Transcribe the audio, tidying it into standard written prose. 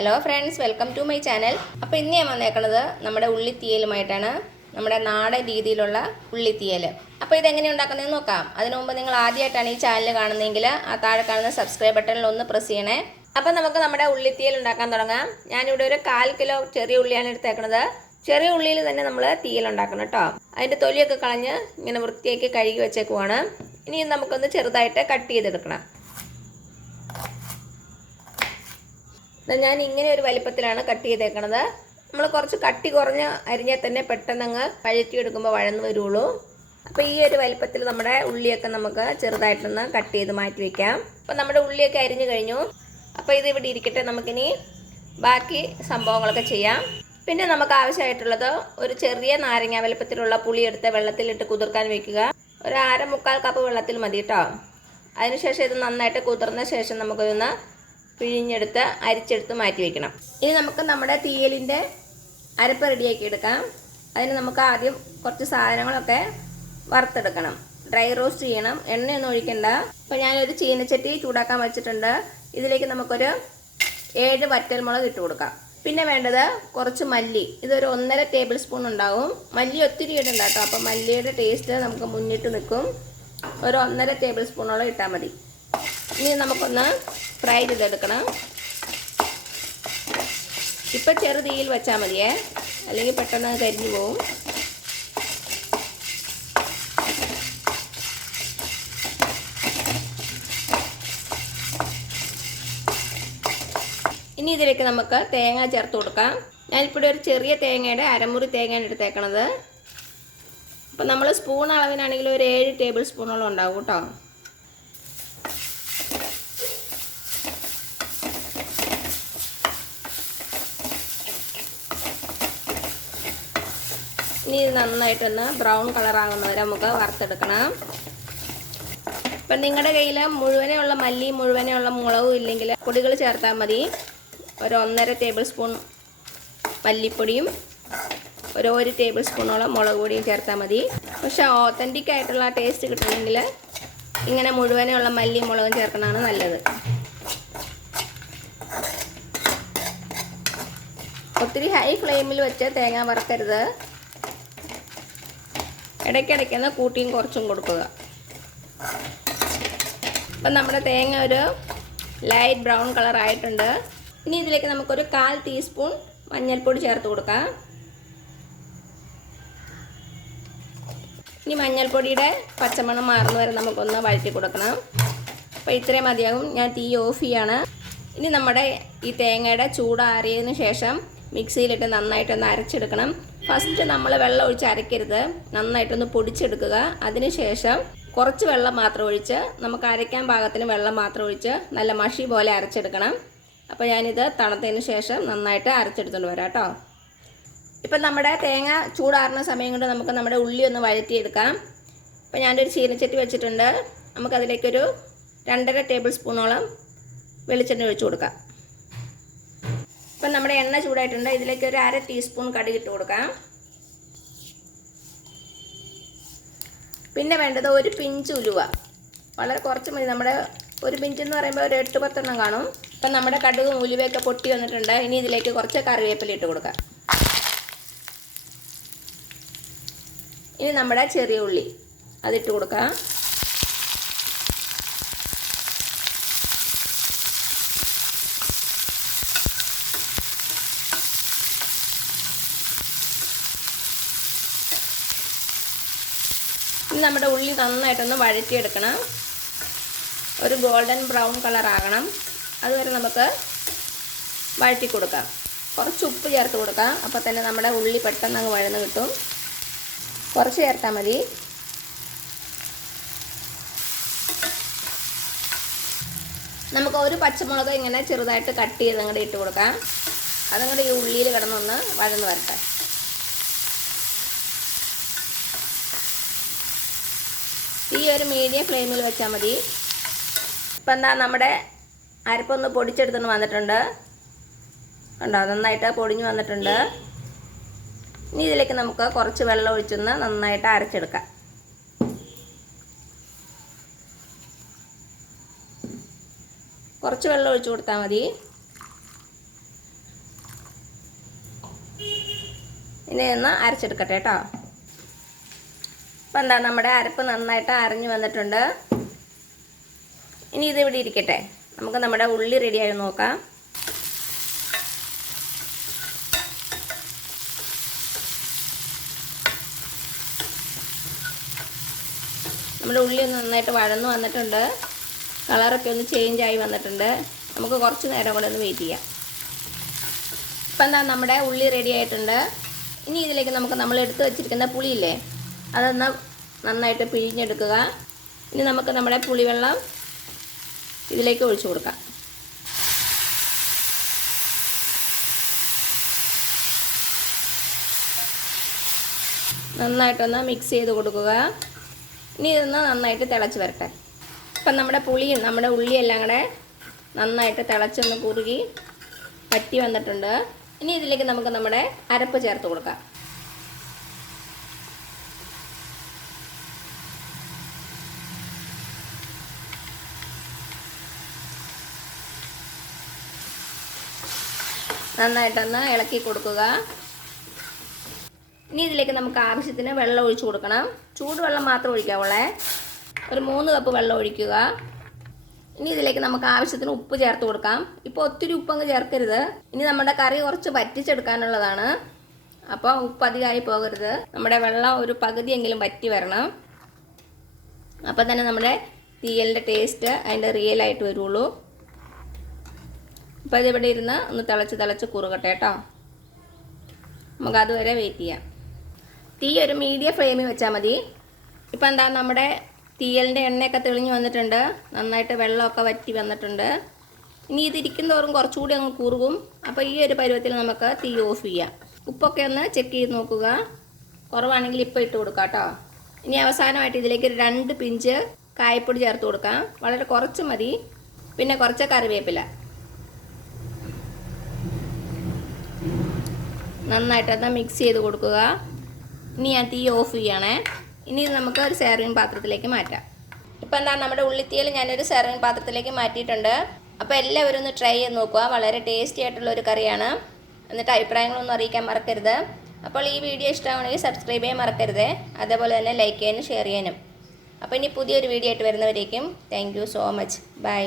Hello friends, welcome to my channel. അപ്പോൾ ഇന്ന് ഞാൻ വന്നേക്കുന്നത് നമ്മുടെ ഉള്ളിത്തീയലുമായിട്ടാണ്. നമ്മുടെ നാടൻ രീതിയിലുള്ള ഉള്ളിത്തീയൽ. അപ്പോൾ ഇതെങ്ങനെ ഉണ്ടാക്കുന്നതെന്ന് നോക്കാം. അതിനു മുമ്പ് നിങ്ങൾ ആദ്യമായിട്ടാണ് ഈ ചാനൽ കാണുന്നതെങ്കിൽ ആ താഴെ കാണുന്ന സബ്സ്ക്രൈബ് ബട്ടണിൽ ഒന്ന് പ്രസ് ചെയ്യണേ. അപ്പോൾ നമുക്ക് നമ്മുടെ ഉള്ളിത്തീയൽ ഉണ്ടാക്കാൻ തുടങ്ങാം. ഞാനിവിടെ ഒരു 1/4 കിലോ ചെറിയ ഉള്ളിയാണ് എടുത്തേക്കുന്നത്. ചെറിയ ഉള്ളിയിൽ തന്നെ നമ്മൾ തീയൽ ഉണ്ടാക്കണം കേട്ടോ. അതിൻ്റെ തൊലിയൊക്കെ കളഞ്ഞ് ഇങ്ങനെ വൃത്തിയാക്കി കഴുകി വെച്ചേക്കുവാണ്. ഇനി നമുക്കൊന്ന് ചെറുതായിട്ട് കട്ട് ചെയ്തെടുക്കണം. ഞാൻ ഇങ്ങനെ ഒരു വലിപ്പത്തിലാണ് കട്ട് ചെയ്തേക്കണത്. നമ്മൾ കുറച്ച് കട്ടി കുറഞ്ഞ് അരിഞ്ഞാൽ തന്നെ പെട്ടെന്നങ്ങ് വഴറ്റിയെടുക്കുമ്പോൾ വഴന്ന് വരുള്ളൂ. അപ്പോൾ ഈ ഒരു വലിപ്പത്തിൽ നമ്മുടെ ഉള്ളിയൊക്കെ നമുക്ക് ചെറുതായിട്ടൊന്ന് കട്ട് ചെയ്ത് മാറ്റി വയ്ക്കാം. അപ്പോൾ നമ്മുടെ ഉള്ളിയൊക്കെ അരിഞ്ഞു കഴിഞ്ഞു. അപ്പോൾ ഇത് ഇവിടെ ഇരിക്കട്ടെ. നമുക്കിനി ബാക്കി സംഭവങ്ങളൊക്കെ ചെയ്യാം. പിന്നെ നമുക്ക് ആവശ്യമായിട്ടുള്ളത് ഒരു ചെറിയ നാരങ്ങ വലിപ്പത്തിലുള്ള പുളി എടുത്ത് വെള്ളത്തിലിട്ട് കുതിർക്കാൻ വയ്ക്കുക. ഒരു 1/4 കപ്പ് വെള്ളത്തിൽ മതി കേട്ടോ. അതിനുശേഷം ഇത് നന്നായിട്ട് കുതിർന്ന ശേഷം നമുക്കൊന്ന് പിഴിഞ്ഞെടുത്ത് അരിച്ചെടുത്ത് മാറ്റി വയ്ക്കണം. ഇനി നമുക്ക് നമ്മുടെ തീയലിൻ്റെ അരപ്പ് റെഡിയാക്കി എടുക്കാം. അതിന് നമുക്ക് ആദ്യം കുറച്ച് സാധനങ്ങളൊക്കെ വറുത്തെടുക്കണം. ഡ്രൈ റോസ്റ്റ് ചെയ്യണം. എണ്ണയൊന്നും ഒഴിക്കണ്ട. അപ്പോൾ ഞാനൊരു ചീനച്ചട്ടി ചൂടാക്കാൻ വെച്ചിട്ടുണ്ട്. ഇതിലേക്ക് നമുക്കൊരു 7 വറ്റൽമുളക് ഇട്ട് കൊടുക്കാം. പിന്നെ വേണ്ടത് കുറച്ച് മല്ലി. ഇതൊരു 1.5 ടേബിൾ സ്പൂൺ ഉണ്ടാവും. മല്ലി ഒത്തിരി ഇടണ്ട കേട്ടോ. അപ്പോൾ മല്ലിയുടെ ടേസ്റ്റ് നമുക്ക് മുന്നിട്ട് നിൽക്കും. ഒരു 1.5 ടേബിൾ സ്പൂണോളം ഇട്ടാൽ മതി. ഇനി നമുക്കൊന്ന് ഫ്രൈ ചെയ്തെടുക്കണം. ഇപ്പം ചെറുതീയിൽ വെച്ചാൽ മതിയേ, അല്ലെങ്കിൽ പെട്ടെന്ന് കരിഞ്ഞു പോവും. ഇനി ഇതിലേക്ക് നമുക്ക് തേങ്ങ ചേർത്ത് കൊടുക്കാം. ഞാനിപ്പോൾ ഒരു ചെറിയ തേങ്ങയുടെ അരമുറി തേങ്ങയാണ് എടുത്തേക്കണത്. അപ്പം നമ്മൾ സ്പൂൺ അളവിനാണെങ്കിൽ ഒരു 7 ടേബിൾ സ്പൂണോളം ഉണ്ടാവും കേട്ടോ. ഇനി ഇത് നന്നായിട്ടൊന്ന് ബ്രൗൺ കളറാകുന്നവരെ നമുക്ക് വറുത്തെടുക്കണം. ഇപ്പം നിങ്ങളുടെ കയ്യിൽ മുഴുവനെയുള്ള മല്ലി മുഴുവനെയുള്ള മുളകും ഇല്ലെങ്കിൽ പൊടികൾ ചേർത്താൽ മതി. ഒരു 1.5 ടേബിൾ സ്പൂൺ മല്ലിപ്പൊടിയും ഒരു 1 ടേബിൾ സ്പൂണോളം മുളക് പൊടിയും ചേർത്താൽ മതി. പക്ഷേ ഓത്തൻറ്റിക് ആയിട്ടുള്ള ടേസ്റ്റ് കിട്ടണമെങ്കിൽ ഇങ്ങനെ മുഴുവനെയുള്ള മല്ലിയും മുളകും ചേർക്കണതാണ് നല്ലത്. ഒത്തിരി ഹൈ ഫ്ലെയിമിൽ വെച്ച് തേങ്ങ വറുക്കരുത്. ഇടയ്ക്കിടയ്ക്കൊന്ന് കൂട്ടിയും കുറച്ചും കൊടുക്കുക. അപ്പം നമ്മുടെ തേങ്ങ ഒരു ലൈറ്റ് ബ്രൗൺ കളർ ആയിട്ടുണ്ട്. ഇനി ഇതിലേക്ക് നമുക്കൊരു 1/4 ടീസ്പൂൺ മഞ്ഞൾപ്പൊടി ചേർത്ത് കൊടുക്കാം. ഇനി മഞ്ഞൾപ്പൊടിയുടെ പച്ചമണം മാറുന്ന വരെ നമുക്കൊന്ന് വഴറ്റി കൊടുക്കണം. അപ്പോൾ ഇത്രയും മതിയാകും. ഞാൻ തീ ഓഫ് ചെയ്യാണ്. ഇനി നമ്മുടെ ഈ തേങ്ങയുടെ ചൂടാറിയതിന് ശേഷം മിക്സിയിലിട്ട് നന്നായിട്ടൊന്ന് അരച്ചെടുക്കണം. ഫസ്റ്റ് നമ്മൾ വെള്ളം ഒഴിച്ച് അരയ്ക്കരുത്, നന്നായിട്ടൊന്ന് പൊടിച്ചെടുക്കുക. അതിനുശേഷം കുറച്ച് വെള്ളം മാത്രം ഒഴിച്ച് നമുക്ക് അരയ്ക്കാൻ പാകത്തിന് വെള്ളം മാത്രം ഒഴിച്ച് നല്ല മഷി പോലെ അരച്ചെടുക്കണം. അപ്പോൾ ഞാനിത് തണുത്തതിന് ശേഷം നന്നായിട്ട് അരച്ചെടുത്തുകൊണ്ട് വരാം കേട്ടോ. ഇപ്പം നമ്മുടെ തേങ്ങ ചൂടാറുന്ന സമയം കൊണ്ട് നമുക്ക് നമ്മുടെ ഉള്ളി ഒന്ന് വഴറ്റിയെടുക്കാം. അപ്പോൾ ഞാനൊരു ചീനച്ചട്ടി വെച്ചിട്ടുണ്ട്. നമുക്കതിലേക്കൊരു 2.5 ടേബിൾ സ്പൂണോളം വെളിച്ചെണ്ണ ഒഴിച്ച് കൊടുക്കാം. ഇപ്പം നമ്മുടെ എണ്ണ ചൂടായിട്ടുണ്ട്. ഇതിലേക്ക് ഒരു 1/2 ടീസ്പൂൺ കടുക് ഇട്ട് കൊടുക്കാം. പിന്നെ വേണ്ടത് ഒരു പിഞ്ച് ഉലുവ, വളരെ കുറച്ച് മതി. നമ്മുടെ ഒരു പിഞ്ച് എന്ന് പറയുമ്പോൾ ഒരു 8-10 എണ്ണം കാണും. ഇപ്പം നമ്മുടെ കടുകും ഉലുവയൊക്കെ പൊട്ടി വന്നിട്ടുണ്ട്. ഇനി ഇതിലേക്ക് കുറച്ച് കറിവേപ്പില ഇട്ട് കൊടുക്കാം. ഇനി നമ്മുടെ ചെറിയ ഉള്ളി അതിട്ട് കൊടുക്കാം. ഇനി നമ്മുടെ ഉള്ളി നന്നായിട്ടൊന്ന് വഴറ്റിയെടുക്കണം. ഒരു ഗോൾഡൻ ബ്രൗൺ കളർ ആകണം. അതുവരെ നമുക്ക് വഴറ്റി കൊടുക്കാം. കുറച്ച് ഉപ്പ് ചേർത്ത് കൊടുക്കാം. അപ്പോൾ തന്നെ നമ്മുടെ ഉള്ളി പെട്ടെന്ന് അങ്ങ് വഴന്ന് കിട്ടും. കുറച്ച് ചേർത്താൽ മതി. നമുക്ക് ഒരു പച്ചമുളക് ഇങ്ങനെ ചെറുതായിട്ട് കട്ട് ചെയ്ത് അങ്ങോട്ട് ഇട്ട് കൊടുക്കാം. അതങ്ങോട്ട് ഈ ഉള്ളിയിൽ കിടന്നൊന്ന് വഴന്ന് വരട്ടെ. ഈ ഒരു മീഡിയം ഫ്ലെയിമിൽ വെച്ചാൽ മതി. ഇപ്പം എന്താ നമ്മുടെ അരപ്പൊന്ന് പൊടിച്ചെടുത്തുകൊണ്ട് വന്നിട്ടുണ്ട്. കണ്ടോ, നന്നായിട്ട് പൊടിഞ്ഞ് വന്നിട്ടുണ്ട്. ഇനി ഇതിലേക്ക് നമുക്ക് കുറച്ച് വെള്ളം ഒഴിച്ചൊന്ന് നന്നായിട്ട് അരച്ചെടുക്കാം. കുറച്ച് വെള്ളം ഒഴിച്ച് കൊടുത്താൽ മതി. ഇനി ഒന്ന് അരച്ചെടുക്കട്ടെ കേട്ടോ. അപ്പം എന്താ നമ്മുടെ അരപ്പ് നന്നായിട്ട് അരഞ്ഞു വന്നിട്ടുണ്ട്. ഇനി ഇതിവിടെ ഇരിക്കട്ടെ, നമുക്ക് നമ്മുടെ ഉള്ളി റെഡിയായി നോക്കാം. നമ്മുടെ ഉള്ളി ഒന്ന് നന്നായിട്ട് വഴന്നു വന്നിട്ടുണ്ട്, കളറൊക്കെ ഒന്ന് ചേഞ്ച് ആയി വന്നിട്ടുണ്ട്. നമുക്ക് കുറച്ച് നേരം കൂടെ ഒന്ന് വെയിറ്റ് ചെയ്യാം. ഇപ്പം എന്താ നമ്മുടെ ഉള്ളി റെഡി ആയിട്ടുണ്ട്. ഇനി ഇതിലേക്ക് നമുക്ക് നമ്മൾ എടുത്ത് വെച്ചിരിക്കുന്ന പുളിയില്ലേ, അതൊന്ന് നന്നായിട്ട് പിഴിഞ്ഞെടുക്കുക. ഇനി നമുക്ക് നമ്മുടെ പുളിവെള്ളം ഇതിലേക്ക് ഒഴിച്ചു കൊടുക്കാം. നന്നായിട്ടൊന്ന് മിക്സ് ചെയ്ത് കൊടുക്കുക. ഇനി ഇതൊന്ന് നന്നായിട്ട് തിളച്ച് വരട്ടെ. ഇപ്പം നമ്മുടെ പുളിയും നമ്മുടെ ഉള്ളിയെല്ലാം കൂടെ നന്നായിട്ട് തിളച്ചൊന്ന് കുറുകി പറ്റി വന്നിട്ടുണ്ട്. ഇനി ഇതിലേക്ക് നമുക്ക് നമ്മുടെ അരപ്പ് ചേർത്ത് കൊടുക്കാം. നന്നായിട്ടൊന്ന് ഇളക്കി കൊടുക്കുക. ഇനി ഇതിലേക്ക് നമുക്ക് ആവശ്യത്തിന് വെള്ളം ഒഴിച്ചു കൊടുക്കണം. ചൂടുവെള്ളം മാത്രം ഒഴിക്കാവുള്ളേ. ഒരു 3 കപ്പ് വെള്ളം ഒഴിക്കുക. ഇനി ഇതിലേക്ക് നമുക്ക് ആവശ്യത്തിന് ഉപ്പ് ചേർത്ത് കൊടുക്കാം. ഇപ്പോൾ ഒത്തിരി ഉപ്പങ്ങ് ചേർക്കരുത്. ഇനി നമ്മുടെ കറി കുറച്ച് വറ്റിച്ചെടുക്കാനുള്ളതാണ്. അപ്പോൾ ഉപ്പ് അധികമായി പോകരുത്. നമ്മുടെ വെള്ളം ഒരു പകുതിയെങ്കിലും വറ്റി വരണം. അപ്പോൾ തന്നെ നമ്മുടെ തീയലിൻ്റെ ടേസ്റ്റ് അതിൻ്റെ റിയലായിട്ട് വരുള്ളൂ. അപ്പോൾ ഇതിവിടെ ഇരുന്ന് ഒന്ന് തിളച്ച് കുറുകട്ടെ കേട്ടോ. നമുക്ക് അതുവരെ വെയിറ്റ് ചെയ്യാം. തീ ഒരു മീഡിയം ഫ്ലെയിമിൽ വെച്ചാൽ മതി. ഇപ്പം എന്താ നമ്മുടെ തീയലിൻ്റെ എണ്ണയൊക്കെ തെളിഞ്ഞ് വന്നിട്ടുണ്ട്, നന്നായിട്ട് വെള്ളമൊക്കെ വറ്റി വന്നിട്ടുണ്ട്. ഇനി ഇതിരിക്കും തോറും കുറച്ചുകൂടി അങ്ങ് കുറുകും. അപ്പോൾ ഈ ഒരു പരുവത്തിൽ നമുക്ക് തീ ഓഫ് ചെയ്യാം. ഉപ്പൊക്കെ ഒന്ന് ചെക്ക് ചെയ്ത് നോക്കുക, കുറവാണെങ്കിൽ ഇപ്പോൾ ഇട്ട് കൊടുക്കാം കേട്ടോ. ഇനി അവസാനമായിട്ട് ഇതിലേക്ക് 2 പിഞ്ച് കായപ്പൊടി ചേർത്ത് കൊടുക്കാം. വളരെ കുറച്ച് മതി. പിന്നെ കുറച്ച് കറിവേപ്പില. നന്നായിട്ടൊന്ന് മിക്സ് ചെയ്ത് കൊടുക്കുക. ഇനി ഞാൻ തീ ഓഫ് ചെയ്യണേ. ഇനി ഇത് നമുക്ക് ഒരു സെർവിങ് പാത്രത്തിലേക്ക് മാറ്റാം. ഇപ്പം എന്താ നമ്മുടെ ഉള്ളിത്തീയൽ ഞാനൊരു സെർവിങ് പാത്രത്തിലേക്ക് മാറ്റിയിട്ടുണ്ട്. അപ്പോൾ എല്ലാവരും ഒന്ന് ട്രൈ ചെയ്ത് നോക്കുക. വളരെ ടേസ്റ്റി ആയിട്ടുള്ളൊരു കറിയാണ്. എന്നിട്ട് അഭിപ്രായങ്ങളൊന്നും അറിയിക്കാൻ മറക്കരുത്. അപ്പോൾ ഈ വീഡിയോ ഇഷ്ടമാണെങ്കിൽ സബ്സ്ക്രൈബ് ചെയ്യാൻ മറക്കരുത്. അതേപോലെ തന്നെ ലൈക്ക് ചെയ്യാനും ഷെയർ ചെയ്യാനും. അപ്പോൾ ഇനി പുതിയൊരു വീഡിയോ ആയിട്ട് വരുന്നവരേക്കും thank you so much. By.